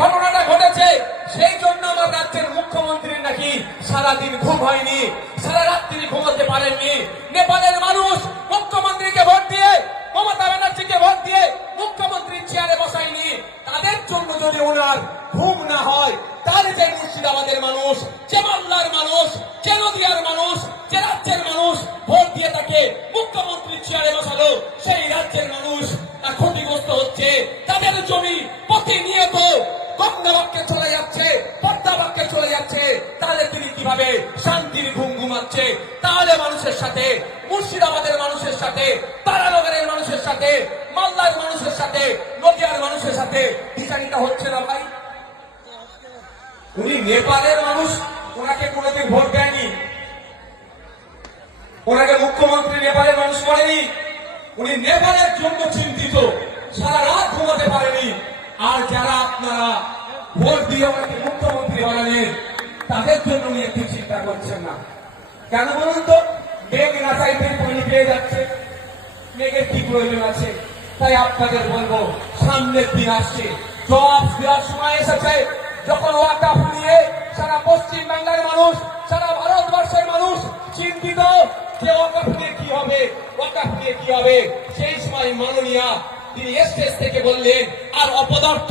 ঘটনাটা ঘটেছে সেই জন্য আমার রাজ্যের মুখ্যমন্ত্রীর নাকি সারাদিন ঘুম হয়নি, সারা রাত তিনি ঘুমাতে পারেননি। নেপালের মানুষ মুখ্যমন্ত্রীকে ভোট দিয়ে, মমতা ব্যানার্জিকে ভোট দিয়ে মুখ্যমন্ত্রীর চেয়ারে বসায়নি। তাদের জন্য যদি ওনার ঘুম না হয়, তাহলে যে মুর্শিদাবাদের মানুষ, যে মামলার মানুষ, যে নদিয়ার মানুষ, যে রাজ্যের মানুষ ভোট দিয়ে তাকে মুখ্যমন্ত্রীর চেয়ারে বসালো, সেই রাজ্যের মানুষ ক্ষতিগ্রস্ত হচ্ছে। তাদের জমি প্রতিনিয়ত গঙ্গাবাক্যে চলে যাচ্ছে, পদ্মাবাক্যে চলে যাচ্ছে। তাহলে তিনি কিভাবে শান্তির ঘুম ঘুমাচ্ছে? তাহলে মানুষের সাথে, মুর্শিদাবাদের মানুষের সাথে, তারানগরের মানুষের সাথে, মালদার মানুষের সাথে, নদিয়ার মানুষের সাথে বিচারিতা হচ্ছে না ভাই। উনি নেপালের মানুষ, ওনাকে কোনোদিন ভোট দেয়নি, ওনাকে মুখ্যমন্ত্রী নেপালের মানুষ করেনি। উনি নেপালের জন্য চিন্তিত, সারা রাত ঘুমাতে পারেনি। আর যারা আপনারা ভোট দিয়ে ওনাকে মুখ্যমন্ত্রী বানালেন, তাদের জন্য উনি একটু চিন্তা করছেন না কেন বলুন তো? মেঘ না চাইতে পানি পেয়ে যাচ্ছে, মেঘের কি প্রয়োজন আছে? তাই আপনাদের বলবো, সামনের দিন আসছে, জবাব দেওয়ার সময় এসেছে। যখন ওয়াকফ নিয়ে সারা পশ্চিম বাংলার মানুষ, সারা ভারতবর্ষের মানুষ চিন্তিত যে ওয়াকফ নিয়ে কি হবে, ওয়াকফ নিয়ে কি হবে, সেই সময় মাননীয়া তিনি স্টেজ থেকে বললেন। আর অপদার্থ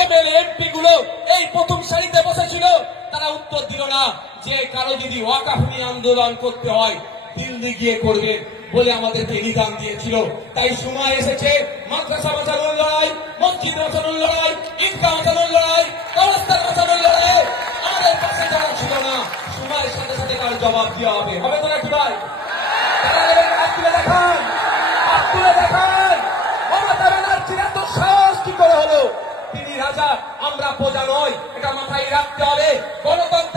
এমএলএ এমপি গুলো এই প্রথম সারিতে বসেছিল, তারা উত্তর দিল না যে কারো যদি ওয়াকফ নিয়ে আন্দোলন করতে হয় দিল্লি গিয়ে করবে বলে আমাদেরকে নিদান দিয়েছিল। তাই সময় এসেছে মাদ্রাসা বাঁচানোর লড়াই, মসজিদ বাঁচানোর লড়াই, ঈদগাহ বাঁচানোর লড়াই, কবরস্থান বাঁচানোর লড়াই। আমাদের পাশে যারা ছিল না, সময়ের সাথে সাথে তার জবাব দেওয়া হবে। হবে তো নাকি ভাই? হাত তুলে দেখান, হাত তুলে দেখান। মমতা ব্যানার্জির এত সাহস কি করে হলো? তিনি রাজা, আমরা প্রজা নয়, এটা মাথায় রাখতে হবে। গণতন্ত্র